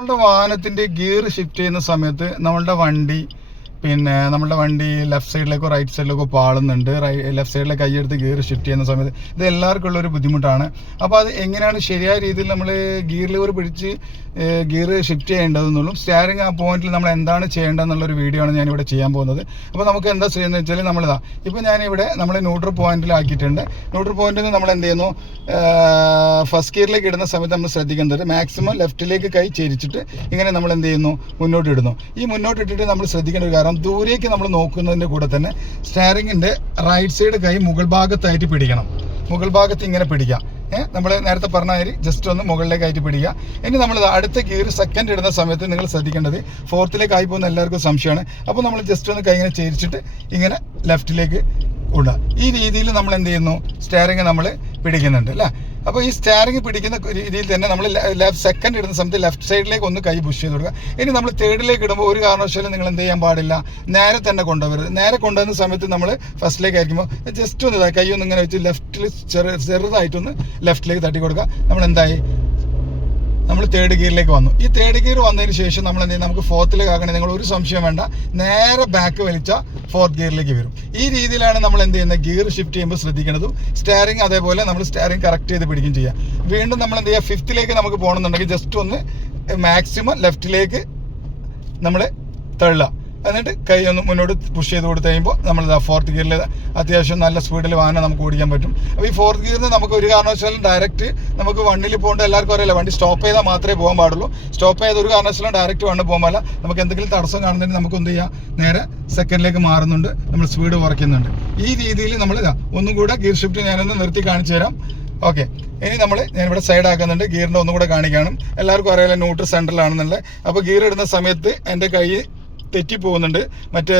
നമ്മളുടെ വാഹനത്തിന്റെ gear shift ചെയ്യുന്ന സമയത്ത് നമ്മളുടെ വണ്ടി പിന്നെ നമ്മളുടെ വണ്ടി ലെഫ്റ്റ് സൈഡിലേക്കോ റൈറ്റ് സൈഡിലേക്കോ പാളുന്നുണ്ട്. ലെഫ്റ്റ് സൈഡിലെ കൈയെടുത്ത് ഗിയർ ഷിഫ്റ്റ് ചെയ്യുന്ന സമയത്ത് ഇത് എല്ലാവർക്കും ഉള്ള ഒരു ബുദ്ധിമുട്ടാണ്. അപ്പോൾ അത് എങ്ങനെയാണ് ശരിയായ രീതിയിൽ നമ്മൾ ഗിയർ ലിവർ പിടിച്ച് ഗിയർ ഷിഫ്റ്റ് ചെയ്യേണ്ടതെന്നുള്ളൂ സ്റ്റാരിങ് ആ പോയിന്റിൽ നമ്മൾ എന്താണ് ചെയ്യേണ്ടതെന്നുള്ളൊരു വീഡിയോ ആണ് ഞാനിവിടെ ചെയ്യാൻ പോകുന്നത്. അപ്പോൾ നമുക്ക് എന്താ ചെയ്യുന്നത് വെച്ചാൽ നമ്മളിതാ ഇപ്പോൾ ഞാനിവിടെ നമ്മൾ ന്യൂട്രൽ പോയിന്റിലാക്കിയിട്ടുണ്ട് ന്യൂട്രൽ പോയിന്റിൽ നിന്ന് നമ്മൾ എന്ത് ചെയ്യുന്നു? ഫസ്റ്റ് ഗിയറിലേക്ക് ഇടുന്ന സമയത്ത് നമ്മൾ ശ്രദ്ധിക്കേണ്ടത് മാക്സിമം ലെഫ്റ്റിലേക്ക് കൈ ചേരിച്ചിട്ട് ഇങ്ങനെ നമ്മൾ എന്ത് ചെയ്യുന്നു? മുന്നോട്ട് ഇടുന്നു. ഈ മുന്നോട്ട് ഇട്ടിട്ട് നമ്മൾ ശ്രദ്ധിക്കേണ്ട ഒരു കാരണം ദൂരേക്ക് നമ്മൾ നോക്കുന്നതിന്റെ കൂടെ തന്നെ സ്റ്റാരിങ്ങിന്റെ റൈറ്റ് സൈഡ് കൈ മുകൾ ഭാഗത്തായിട്ട് പിടിക്കണം. മുകൾ ഭാഗത്ത് ഇങ്ങനെ പിടിക്കാം നമ്മൾ നേരത്തെ പറഞ്ഞ മാതിരി ജസ്റ്റ് ഒന്ന് മുകളിലേക്ക് ആയിട്ട് പിടിക്കുക. ഇനി നമ്മൾ അടുത്ത ഗിയർ സെക്കൻഡ് ഇടുന്ന സമയത്ത് നിങ്ങൾ ശ്രദ്ധിക്കേണ്ടത് ഫോർത്തിലേക്ക് ആയി പോകുന്ന എല്ലാവർക്കും സംശയമാണ്. അപ്പോൾ നമ്മൾ ജസ്റ്റ് ഒന്ന് കൈ ഇങ്ങനെ ചേരിച്ചിട്ട് ഇങ്ങനെ ലെഫ്റ്റിലേക്ക് ഇടുക. ഈ രീതിയിൽ നമ്മൾ എന്ത് ചെയ്യുന്നു? സ്റ്റാരിങ് നമ്മൾ പിടിക്കുന്നുണ്ട് അല്ലേ? അപ്പോൾ ഈ സ്റ്റാറിങ് പിടിക്കുന്ന രീതിയിൽ തന്നെ നമ്മൾ ലെഫ്റ്റ് സെക്കൻഡ് ഇടുന്ന സമയത്ത് ലെഫ്റ്റ് സൈഡിലേക്ക് ഒന്ന് കൈ പുഷ് ചെയ്ത് കൊടുക്കുക. ഇനി നമ്മൾ തേർഡിലേക്ക് ഇടുമ്പോൾ ഒരു കാരണവശാലും നിങ്ങൾ എന്ത് ചെയ്യാൻ പാടില്ല. നേരെ തന്നെ കൊണ്ടുവരരുത്. നേരെ കൊണ്ടുവന്ന സമയത്ത് നമ്മൾ ഫസ്റ്റിലേക്ക് ആയിരിക്കുമ്പോൾ ജസ്റ്റ് ഒന്ന് കൈ ഒന്ന് ഇങ്ങനെ വെച്ച് ലെഫ്റ്റിൽ ചെറു ചെറുതായിട്ടൊന്ന് ലെഫ്റ്റിലേക്ക് തട്ടി കൊടുക്കുക. നമ്മൾ എന്തായി? നമ്മൾ തേർഡ് ഗിയറിലേക്ക് വന്നു. ഈ തേർഡ് ഗിയർ വന്നതിന് ശേഷം നമ്മൾ എന്ത് ചെയ്യും നമുക്ക് ഫോർത്തിലേക്ക് ആക്കണേ നിങ്ങൾ ഒരു സംശയം വേണ്ട. നേരെ ബാക്ക് വലിച്ച ഫോർത്ത് ഗിയറിലേക്ക് വരും. ഈ രീതിയിലാണ് നമ്മൾ എന്ത് ചെയ്യുന്നത്? ഗിയർ ഷിഫ്റ്റ് ചെയ്യുമ്പോൾ ശ്രദ്ധിക്കേണ്ടതും. സ്റ്റാരിങ് അതേപോലെ നമ്മൾ സ്റ്റാരിങ് കറക്റ്റ് ചെയ്ത് പിടിക്കുകയും ചെയ്യുക വീണ്ടും നമ്മൾ എന്ത് ചെയ്യുക? ഫിഫ്ത്തിലേക്ക് നമുക്ക് പോകണമെന്നുണ്ടെങ്കിൽ ജസ്റ്റ് ഒന്ന് മാക്സിമം ലെഫ്റ്റിലേക്ക് നമ്മൾ തള്ളുക. എന്നിട്ട് കൈ ഒന്ന് മുന്നോട്ട് പുഷ് ചെയ്ത് കൊടുത്തു കഴിയുമ്പോൾ നമ്മൾ ഫോർത്ത് ഗിയറിൽ അത്യാവശ്യം നല്ല സ്പീഡിൽ വാഹനം നമുക്ക് ഓടിക്കാൻ പറ്റും. അപ്പോൾ ഈ ഫോർത്ത് ഗിയറിൽ നിന്ന് നമുക്ക് ഒരു കാരണവശാലും ഡയറക്റ്റ് നമുക്ക് വണ്ണിൽ പോകേണ്ട എല്ലാവർക്കും അറിയില്ല വണ്ടി സ്റ്റോപ്പ് ചെയ്താൽ മാത്രമേ പോകാൻ പാടുള്ളൂ. സ്റ്റോപ്പ് ചെയ്ത് ഒരു കാരണവശാലും ഡയറക്റ്റ് വണ്ണ് പോകാൻ പാടില്ല. നമുക്ക് എന്തെങ്കിലും തടസ്സം കാണുന്നതിന് നമുക്ക് എന്ത് ചെയ്യാം? നേരെ സെക്കൻഡിലേക്ക് മാറുന്നുണ്ട്. നമ്മൾ സ്പീഡ് കുറയ്ക്കുന്നുണ്ട്. ഈ രീതിയിൽ നമ്മൾ ഒന്നും കൂടെ ഗിയർ ഷിഫ്റ്റ് ഞാനൊന്ന് നിർത്തി കാണിച്ചു തരാം. ഓക്കെ ഇനി നമ്മൾ ഞാനിവിടെ സൈഡ് ആക്കുന്നുണ്ട്. ഗിയറിന്റെ ഒന്നും കൂടെ കാണിക്കണം. എല്ലാവർക്കും അറിയാലോ ന്യൂട്രൽ സെന്ററിലാണെന്നുള്ളത് അപ്പോൾ ഗിയർ ഇടുന്ന സമയത്ത് എന്റെ കൈ തെറ്റി പോകുന്നുണ്ട് മറ്റേ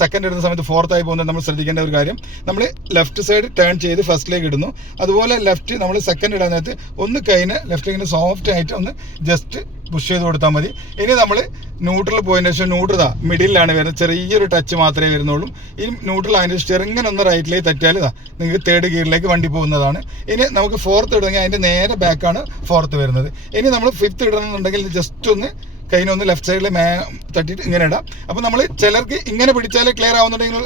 സെക്കൻഡ് ഇടുന്ന സമയത്ത് ഫോർത്ത് ആയി പോകുന്നത് നമ്മൾ ശ്രദ്ധിക്കേണ്ട ഒരു കാര്യം. നമ്മൾ ലെഫ്റ്റ് സൈഡ് ടേൺ ചെയ്ത് ഫസ്റ്റിലേക്ക് ഇടുന്നു. അതുപോലെ ലെഫ്റ്റ് നമ്മൾ സെക്കൻഡ് ഇടാൻ നേരത്ത് ഒന്ന് കൈന് ഇങ്ങനെ സോഫ്റ്റ് ആയിട്ട് ഒന്ന് ജസ്റ്റ് പുഷ് ചെയ്ത് കൊടുത്താൽ മതി. ഇനി നമ്മൾ ന്യൂട്രൽ പോയതിന് ശേഷം ന്യൂട്രൽ ഇതാ മിഡിലാണ് വരുന്നത്. ചെറിയൊരു ടച്ച് മാത്രമേ വരുന്നുള്ളൂ. ഇനി ന്യൂട്രൽ അതിന്റെ ചെറുങ്ങനെ ഒന്ന് റൈറ്റിലേക്ക് തറ്റിയാൽ ഇതാ നിങ്ങൾക്ക് തേർഡ് ഗിയറിലേക്ക് വണ്ടി പോകുന്നതാണ്. ഇനി നമുക്ക് ഫോർത്ത് ഇടണമെങ്കിൽ അതിന്റെ നേരെ ബാക്കാണ് ഫോർത്ത് വരുന്നത്. ഇനി നമ്മൾ ഫിഫ്ത്ത് ഇടണമെന്നുണ്ടെങ്കിൽ ജസ്റ്റ് ഒന്ന് കൈനൊന്ന് ലെഫ്റ്റ് സൈഡിൽ മേ തട്ടിയിട്ട് ഇങ്ങനെ ഇടാം. അപ്പോൾ നമ്മൾ ചിലർക്ക് ഇങ്ങനെ പിടിച്ചാലേ ക്ലിയർ ആവുന്നുണ്ടെങ്കിൽ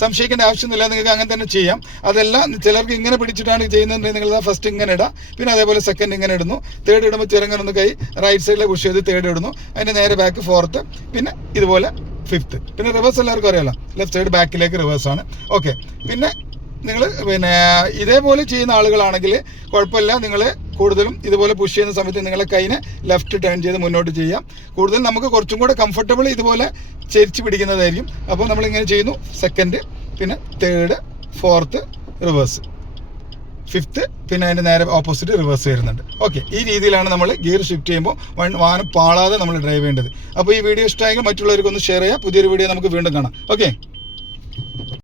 സംശയിക്കേണ്ട ആവശ്യമൊന്നുമില്ല. നിങ്ങൾക്ക് അങ്ങനെ തന്നെ ചെയ്യാം. അതെല്ലാം ചിലർക്ക് ഇങ്ങനെ പിടിച്ചിട്ടാണ് ചെയ്യുന്നുണ്ടെങ്കിൽ നിങ്ങൾ ഫസ്റ്റ് ഇങ്ങനെ ഇടാം. പിന്നെ അതേപോലെ സെക്കൻഡ് ഇങ്ങനെ ഇടുന്നു. തേർഡ് ഇടുമ്പോൾ ചെറുങ്ങനെ കൈ റൈറ്റ് സൈഡിലെ പുഷ് ചെയ്ത് തേർഡ് ഇടുന്നു. അതിന്റെ നേരെ ബാക്ക് ഫോർത്ത് പിന്നെ ഇതുപോലെ ഫിഫ്ത്ത് പിന്നെ റിവേഴ്സ് എല്ലാവർക്കും അറിയാലോ. ലെഫ്റ്റ് സൈഡ് ബാക്കിലേക്ക് റിവേഴ്സ് ആണ്. ഓക്കെ പിന്നെ നിങ്ങൾ പിന്നെ ഇതേപോലെ ചെയ്യുന്ന ആളുകളാണെങ്കിൽ കുഴപ്പമില്ല. നിങ്ങൾ കൂടുതലും ഇതുപോലെ പുഷ് ചെയ്യുന്ന സമയത്ത് നിങ്ങളെ കൈനെ ലെഫ്റ്റ് ടേൺ ചെയ്ത് മുന്നോട്ട് ചെയ്യാം. കൂടുതൽ നമുക്ക് കുറച്ചും കൂടെ കംഫർട്ടബിൾ ഇതുപോലെ ചെരിച്ച് പിടിക്കുന്നതായിരിക്കും. അപ്പോൾ നമ്മളിങ്ങനെ ചെയ്യുന്നു. സെക്കൻഡ് പിന്നെ തേർഡ് ഫോർത്ത് റിവേഴ്സ് ഫിഫ്ത്ത് പിന്നെ അതിന്റെ നേരെ ഓപ്പോസിറ്റ് റിവേഴ്സ് വരുന്നുണ്ട്. ഓക്കെ ഈ രീതിയിലാണ് നമ്മൾ ഗിയർ ഷിഫ്റ്റ് ചെയ്യുമ്പോൾ വൺ- വാഹനം പാളാതെ നമ്മൾ ഡ്രൈവ് ചെയ്യേണ്ടത്. അപ്പോൾ ഈ വീഡിയോ ഇഷ്ടമായെങ്കിൽ മറ്റുള്ളവർക്കൊന്ന് ഷെയർ ചെയ്യാം പുതിയൊരു വീഡിയോ നമുക്ക് വീണ്ടും കാണാം. ഓക്കെ